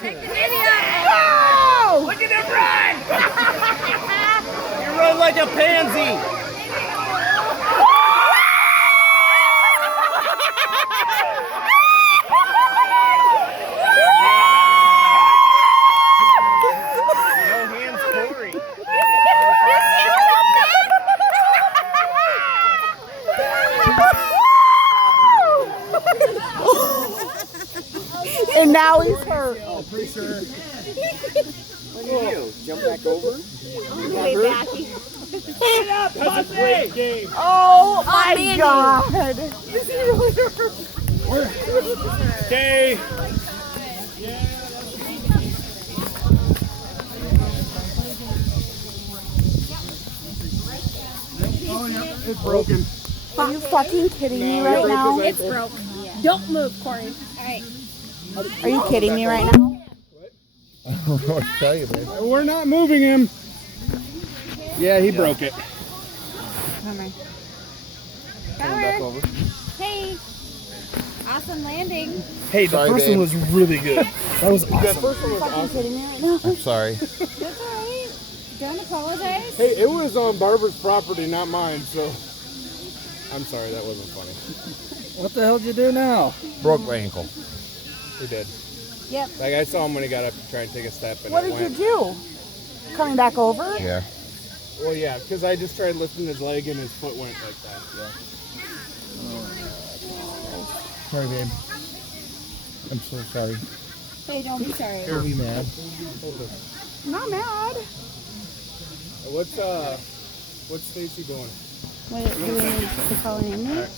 Take the video. Go! Look at him run! You run like a pansy. No hands, Corey. And now he's hurt. Oh, pretty sure. What do you do? Jump back over? Way back. That's a great game. Oh my Mandy. God. Okay. Oh, yeah, it's broken. Are you fucking kidding me right now? It's broke. Don't move, Corey. All right. Are you kidding me right now? I don't know what to tell you, man. We're not moving him. Yeah, he broke it. Come here. Power. Hey. Awesome landing. Hey, the Sorry, first babe. one was really good. That was awesome. Fucking kidding me right now? I'm sorry. That's all right. Don't apologize. Hey, it was on Barbara's property, not mine, so I'm sorry, that wasn't funny. What the hell did you do now? Broke my ankle. He did. Yep. Like, I saw him when he got up to try and take a step, and What it did you went. do? Coming back over? Yeah. Well, yeah, because I just tried lifting his leg, and his foot went like that. Yeah. Sorry, babe. I'm so sorry. Hey, don't be sorry. Don't be mad. I'm not mad. What's Stacy doing? What do we need to call an ambulance?